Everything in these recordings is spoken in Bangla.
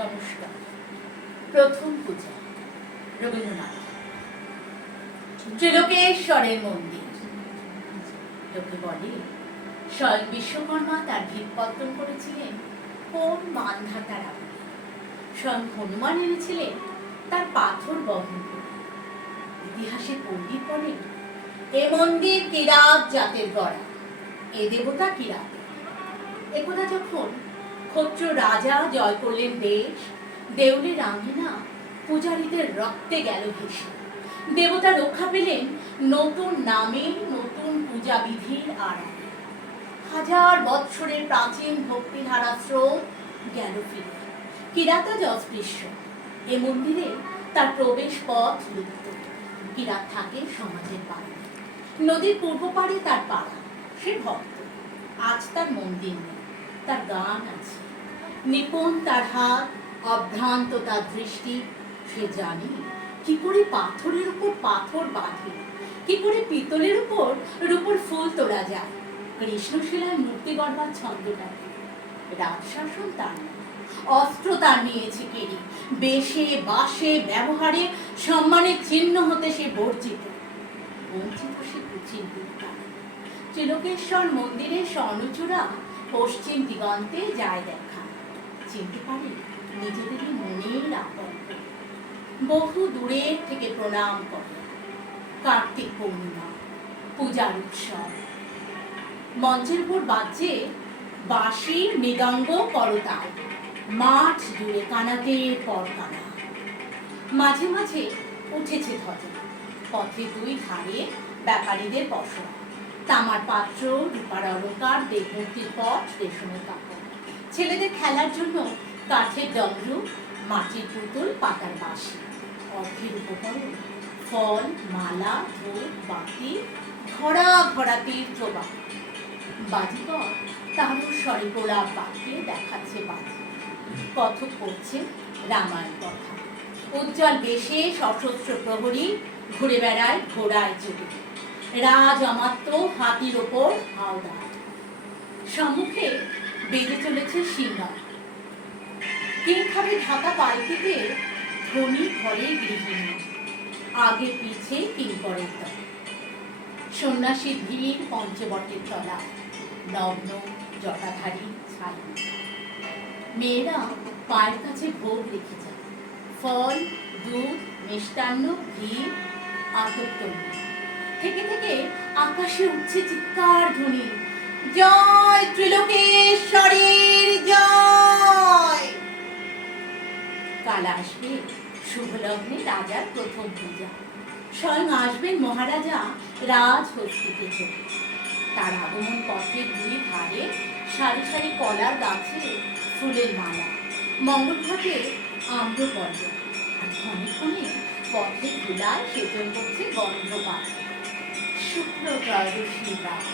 নমস্কার। প্রথম পূজা রবীন্দ্রনাথ। ত্রিলোকেশ্বরের মন্দির। লোকে বলে স্বয়ং বিশ্বকর্মা তার ভিতপত্তন করেছিলেন কোন মানধাতার আমলে। স্বয়ং হনুমান এনেছিলেন তার পাথর বহন করে। ইতিহাসে পণ্ডিত বলেন এ মন্দির কিরাত জাতের গড়া, এ দেবতা কিরাত। একথা যখন ক্ষত্র রাজা জয় করলেন দেশ, দেউলের আঙ্গিনা পূজারীদের রক্তে গেল ভেসে। দেবতা রক্ষা পেলেন নতুন নামে, নতুন পূজা বিধির আড়ালে। হাজার বৎসরের প্রাচীন ভক্তিধারা স্রোত গেল ফিরে। কিরাতাজ অস্পৃশ্য, এ মন্দিরে তার প্রবেশ পথ লুপ্ত। কিরাত থাকে সমাজের পাড়ে, নদীর পূর্ব পাড়ে তার পাড়া। সে ভক্ত, আজ তার মন্দির নেই, তার গান আছে। নিপুণ তার হাত, অভ্রান্ত তার দৃষ্টি। সে জানে কি করে পাথরের উপর পাথর বাঁধে, কি করে পিতলের উপর রূপোর ফুল তোলা যায়। কৃষ্ণশিলায় মূর্তি গড়বার ছন্দটাকে। রাজশাসন তার না, অস্ত্র তার নিয়েছে কেড়ে। বেশে বাসে ব্যবহারে সম্মানের চিহ্ন হতে সে বর্জিত। বঞ্চিত সে কুচিন বিদ্যা। ত্রিলোকেশ্বর মন্দিরের স্বর্ণচূড়া পশ্চিম দিগন্তে যায় দেখা। চিনতে পারে নিজেদেরই মনের আপন। বহু দূরের থেকে প্রণাম করে। কার্তিক পূর্ণিমা, পূজার উৎসব। মঞ্চের উপর বাজছে বাঁশি, মৃদঙ্গ, করতাল। মাঠ জুড়ে কানাতের পর কানা। মাঝে মাঝে উঠেছে ধ্বজা। পথে দুই ধারে ব্যাপারীদের বসরা। তামার পাত্র, রূপার অলঙ্কার, দেবমূর্তির পট, রেশমের কাপড়। ছেলেদের খেলার জন্য কাঠের ডমরু, মাটির পুতুল, পাতার বাঁশি। অর্থের উপকরণ ফল, মালা, ধূপ, বাতি, ভরা ভরা তীর্থবা। বাজিকর তারুর স্বরে গোলাপ বাঁকিয়ে দেখাচ্ছে বাজি। কথক করছে রামায়ণ কথা। উজ্জ্বল বেশে সশস্ত্র প্রহরী ঘুরে বেড়ায় ঘোড়ায় চড়ে। রাজ অমাত্য হাতির ওপর হাওদার। সম্মুখে বেজে চলেছে সিংহল। কিংখাবে ঢাকা পালকিতে ধনী ঘরে গৃহিণী। আগে পিছে কিঙ্করের দল। সন্ন্যাসীর ভিড় পঞ্চবটের তলা। নগ্ন জটাধারী ছাই। মেয়েরা পায়ের কাছে ভোগ রেখে যায়। ফল, দুধ, মিষ্টান্ন, ঘি, আতপতন্ডী। থেকে থেকে আকাশে উঠছে চিৎকার ধ্বনি, জয় ত্রিলোকেশ্বরের জয়। কাল আসবে শুভলগ্নে রাজার প্রথম পূজা। স্বয়ং আসবেন মহারাজা রাজহস্তিতে চলে। তার আগমন পথের দুই ধারে সারি সারি কলার গাছে ফুলের মালা। মঙ্গল ঘটে আম্রপল্লব। আর ক্ষণে ক্ষণে পথের ধুলায় সেচন করছে গন্ধপাত। শুক্ল ত্রয়োদশী রাত।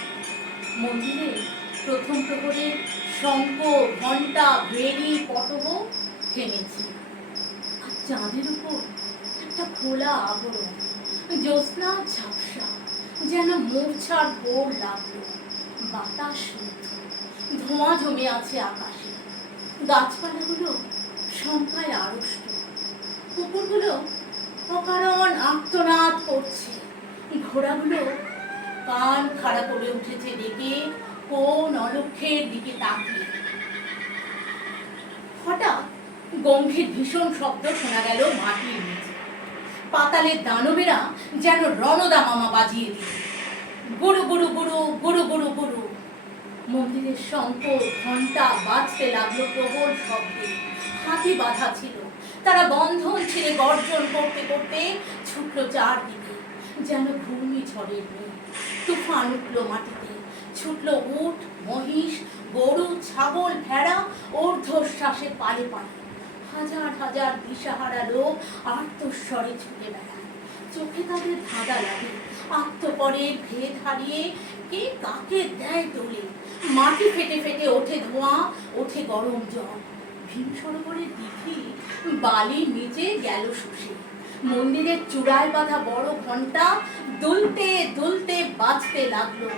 মন্দিরে প্রথম প্রহরে শঙ্খ, ঘণ্টা, ভেরি, পটব থেমেছে। আর চাঁদের উপর একটা খোলা আবরণ। জ্যোৎস্না ঝাপসা, যেন মূর্ছার ভোর লাগলো। বাতাস রুদ্ধ, ধোঁয়া জমে আছে আকাশে। গাছপালাগুলো শঙ্কায় আড়ষ্ট। কুকুরগুলো অকারণ আর্তনাদ করছে। ঘোড়াগুলো কান খাড়া করে উঠেছে ডেকে কোন অলক্ষ্যের দিকে তাকিয়ে। হঠাৎ গম্ভীর ভীষণ শব্দ শোনা গেল মাটির নিচে। পাতালের দানবেরা যেন রণদামামা বাজিয়ে দিল। গুরু গুরু গুরু গুরু গুরু গুরু। মন্দিরের শঙ্খ ঘণ্টা বাজতে লাগলো প্রবল শব্দে। হাতি বাঁধা ছিল, তারা বন্ধন ছেড়ে গর্জন করতে করতে ছুটলো চারদিকে। যেন ঘূর্ণিঝড়ের মেঘ। তুফান উঠলো মাটিতে। ছুটলো উট, মহিষ, গরু, ছাগল, ভেড়া ঊর্ধ্বশ্বাসে পালে পালে। হাজার হাজার দিশাহারা লোক আর্তস্বরে ছুটে বেড়ায়। চোখে তাদের ধাঁধা লাগে। আত্মপরের ভেদ হারিয়ে কে কাকে দেয় দোলে। মাটি ফেটে ফেটে ওঠে ধোঁয়া, ওঠে গরম জল। ভীম সরোবরের দিঘি বালির নিচে গেল শুষে। মন্দিরের চূড়ায় বাঁধা বড় ঘণ্টা দুলতে দুলতে বাজতে লাগলো,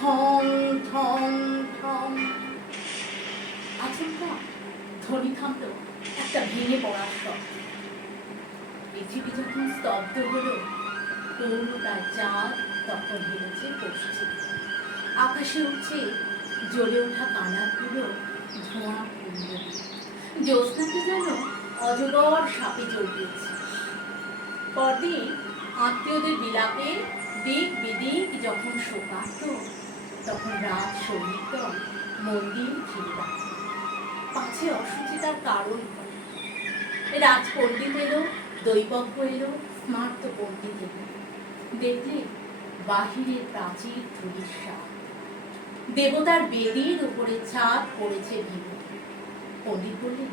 ঠং ঠং ঠং। আচমকা ধ্বনি থামল একটা ভেঙে পড়ার শব্দ। পৃথিবী যখন স্তব্ধ হলো, পূর্ণতার চাঁদ তখন হেরেছে পশ্চিম। আকাশে উঠছে জ্বলে ওঠা কানাতগুলো ধোঁয়া কুণ্ড। জ্যোৎস্নাকে যেন অজগর সাপে জড়িয়েছে। পরদিন আত্মীয়দের বিলাপে দিক বিদিক যখন শোকার্ত, তখন রাত সৈনিক দল মন্দির ঘিরে রাখে। পাছে অসুচিতার কারণ হয়। রাজ পণ্ডিত এলো, দৈবজ্ঞ এলো, স্মার্ত পণ্ডিত এলো। দেখলে বাহিরের প্রাচীর ধূলিসাৎ, দেবতার বেদির উপরে ছাদ পড়েছে ভেঙে। পণ্ডিত বললেন,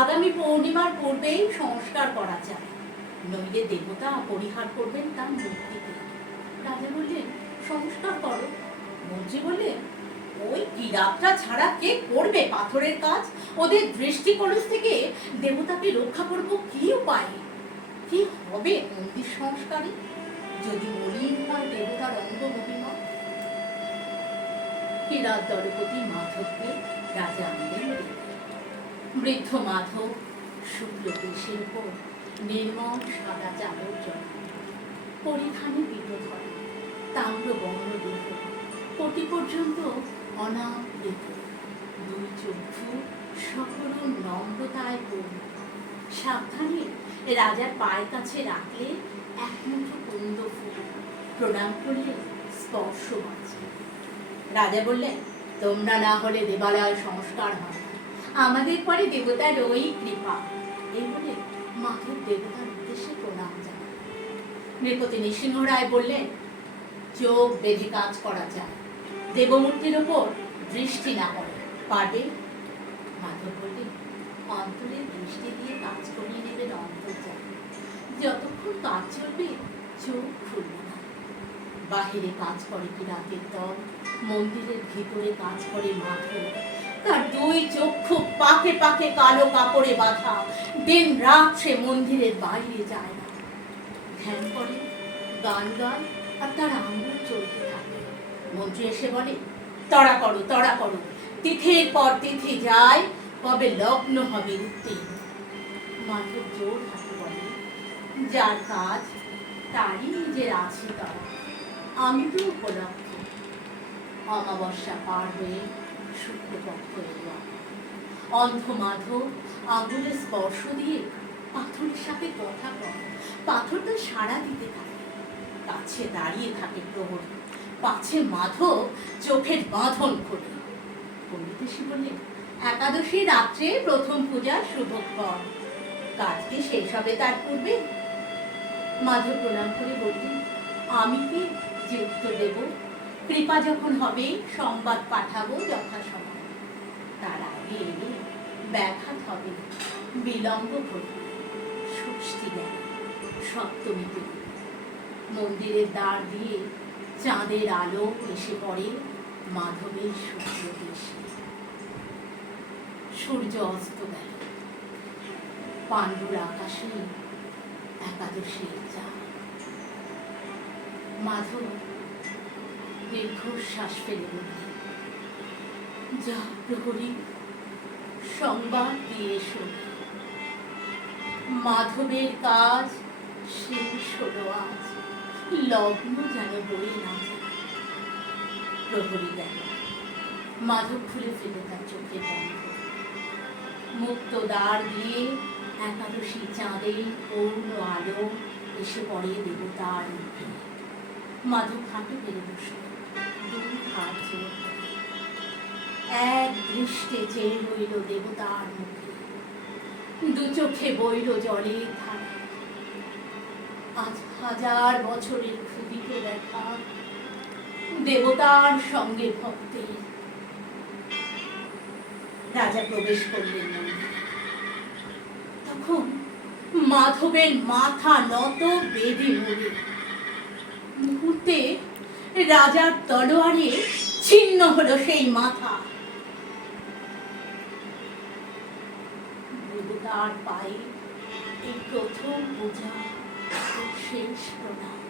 আগামী পূর্ণিমার পূর্বেই সংস্কার করা চায়, নইলে দেবতা পরিহার করবেন তার মূর্তিকে। রাজা বললেন, সংস্কার করো। মন্ত্রী বললেন, ওই কিরাতটা ছাড়া কে করবে পাথরের কাজ? ওদের দৃষ্টিকলস থেকে দেবতাকে রক্ষা করব কি উপায়ে? কি হবে মন্দির সংস্কারে যদি মলিন হয় দেবতার অঙ্গ মহিমা? কিরাত দলপতি মাধবকে রাজা আনলেন। বৃদ্ধ মাধব শুক্ল কেশের উপর নির্মল সাদা চাদর জড়ানো, পরিধানে পীতধর, তাম্র বর্ণ দেহ, কোটি পর্যন্ত অনাবৃত, দুই চক্ষু সকল নম্রতায় পূর্ণ। সাবধানে রাজার পায়ের কাছে রাখলে একমুঠো কুন্দ ফুল, প্রণাম করলে স্পর্শ বাঁচে। রাজা বললেন, তোমরা না হলে দেবালয় সংস্কার হয় না, আমাদের পরে দেবতার ওই কৃপা। এই বলে মাধব দেবতার উদ্দেশ্যে প্রণাম জানান। নৃপতি নৃসিংহ রায় বললেন, চোখ বেঁধে কাজ করা যায়, দেবমূর্তির ওপর দৃষ্টি না পড়ে, পারবে? মাধব বললেন, অন্তরে দৃষ্টি দিয়ে কাজ করিয়ে নেবেন অন্তর্যামী। যতক্ষণ কাজ চলবে চোখ খুলবে না। বাহিরে কাজ করে কিরাতের দল, মন্দিরের ভিতরে কাজ করে মাধব। তার দুই চক্ষু পাকে পাকে কালো কাপড়ে বাঁধা, দিন রাত সে মন্দিরের বাইরে যায় না। ধ্যান করে, গান গায়, আর তার আঙুল চলতে থাকে। মন্ত্রী এসে বলে, তড়া করো, তড়া করো, তিথির পর তিথি যায়, কবে লগ্ন হবে উত্তীর্ণ। মাধব জোর হাতে বলে, যার কাজ তারই নিজের আছে তারা, আমি তো উপলক্ষ। অমাবস্যা পার হয়ে শুক্লপক্ষ এলো। অন্ধ মাধব আঙুলে স্পর্শ দিয়ে পাথরের সাথে কথা কয়। পাথরটা সাড়া দিতে থাকে। কাছে দাঁড়িয়ে থাকে প্রহরী, পাছে মাধব চোখের বাঁধন খোলে। পণ্ডিত এসে বললেন, একাদশী রাত্রে প্রথম পূজার শুভক্ষণ, কাজ কি শেষ হবে তার পূর্বে? মাধব প্রণাম করে বললেন, আমি কি যে উত্তর দেব? কৃপা যখন হবে সংবাদ পাঠাবো যথাসময়ে। তার আগে এলে ব্যাঘাত হবে, বিলম্ব ঘটবে। ষষ্ঠী গেল, সপ্তমীতে মন্দিরের দ্বার দিয়ে চাঁদের আলো এসে পড়ে মাধবের শুক্ল দেশে। সূর্য অস্ত গেল, পাণ্ডুর আকাশে একাদশীর চাঁদ। মাধব দীর্ঘশ্বাস ফেলে বললেন, যা প্রহরী, সংবাদ দিয়ে এসো, মাধবের কাজ শেষ হলো আজ, লগ্ন যেন বয়ে না যায়। প্রহরী গেল। মাধব খুলে ফেলে তার চোখে বন্ধ। মুক্ত দ্বার দিয়ে একাদশী চাঁদের পূর্ণ আলো এসে পড়ে দেবতার মুখে। মাধব হাঁটু পেরে বসল, দুই হাত জোর করে এক দৃষ্টে চেয়ে রইল দেবতার মুখে। দু চোখে বইল জলের ধারা। আজ 1000 বছরের ক্ষুদিত দেখা, দেবতার সঙ্গে ভক্তের। রাজা প্রবেশ করলেন মন্দিরে। তখন মাধবের মাথা নত, বেদে মরে। মুহূর্তে রাজার তলোয়ারে ছিন্ন হলো সেই মাথা। দেবতার পায়ে এই প্রথম পূজা, শেষ প্রণাম।